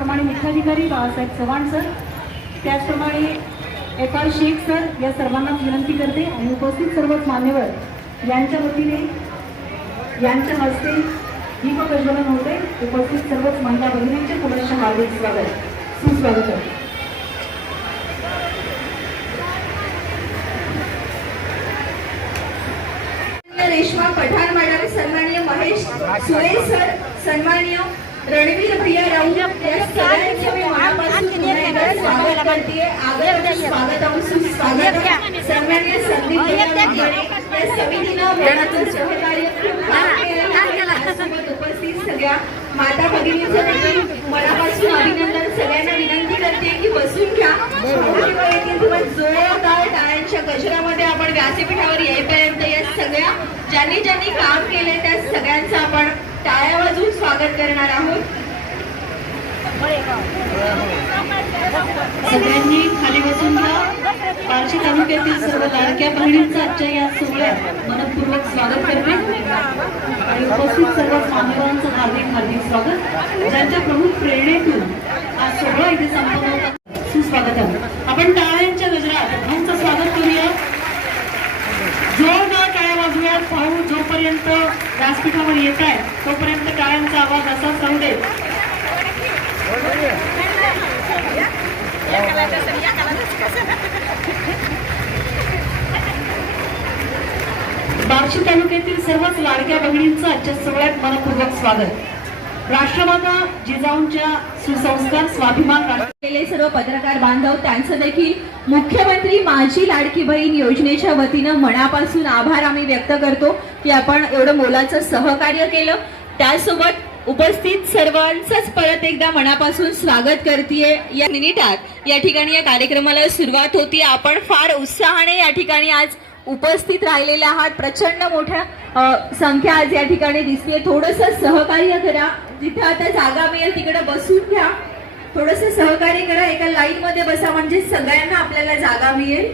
त्याचप्रमाणे मुख्याधिकारी बाळासाहेब चव्हाण सर त्याचप्रमाणे एफ आर शेख सर या सर्वांनाच विनंती करते आणि उपस्थित सर्वच मान्यवर यांच्या वतीने यांच्या हस्ते दीपप्रज्वलन होते. उपस्थित सर्वच महिला बहिणींचे पुनश्च हार्दिक स्वागत. सुस्वागत आहे. रेश्मा पठाण मॅडम सन्माननीय महेश सुरेश सर सन्माननीय रणवीर भैया राऊत या सगळ्यांचे मी मनापासून पुन्हा एकदा स्वागत करते. आदर सुस्वागत संदीप या समितीनं मनातून सहकार्य उपस्थित सगळ्या माता भगिनींचं मनापासून अभिनंदन. सगळ्यांना विनंती करते की बसून घ्या. जोरदार टाळ्यांच्या गजरामध्ये आपण व्यासपीठावर येईपर्यंत या सगळ्या ज्यांनी ज्यांनी काम केले त्या सगळ्यांचं आपण टाळ्या वाजवून स्वागत करणार आहोत. सगळ्यांनी खाली बसून घ्या. बार्शी तालुक्यातील सर्व लाडक्या बहिणींचं आजच्या या सोहळ्यात मनपूर्वक स्वागत करते. आणि उपस्थित सर्व मान्यवरांचं हार्दिक हार्दिक स्वागत. ज्यांच्या प्रमुख प्रेरणेतून आज सोहळा इथे संपन्न होता सुस्वागत आहे आपण टाळ्यांच्या गजरात यांचं स्वागत करूया जोरदार टाळ्या वाजवूयात भाऊ जोपर्यंत व्यासपीठावर येत आहे. तोपर्यंत टाळ्यांचा आवाज असाच राहू दे. बार्शी तालुक्यातील सर्वच लाडक्या बहिणींचं आजच्या सोहळ्यात मनपूर्वक स्वागत. राष्ट्रमाता जिजाऊंच्या सुसंस्कार स्वाभिमान राष्ट्र केले सर्व पत्रकार बांधव त्यांचं देखील मुख्यमंत्री माझी लाडकी बहीण योजनेच्या वतीनं मनापासून आभार आम्ही व्यक्त करतो की आपण एवढं मोलाचं सहकार्य केलं. त्यासोबत उपस्थित सर्वांचंच परत एकदा मनापासून स्वागत करते या मिनिटात या ठिकाणी या कार्यक्रमाला सुरुवात होती. आपण फार उत्साहाने या ठिकाणी आज उपस्थित राहिलेले आहात. प्रचंड मोठ्या संख्या आज या ठिकाणी दिसते. थोडस सहकार्य करा. जिथे आता जागा मिळेल तिकडे बसून घ्या. थोडस सहकार्य करा एका लाईन मध्ये बसा. म्हणजे सगळ्यांना आपल्याला जागा मिळेल.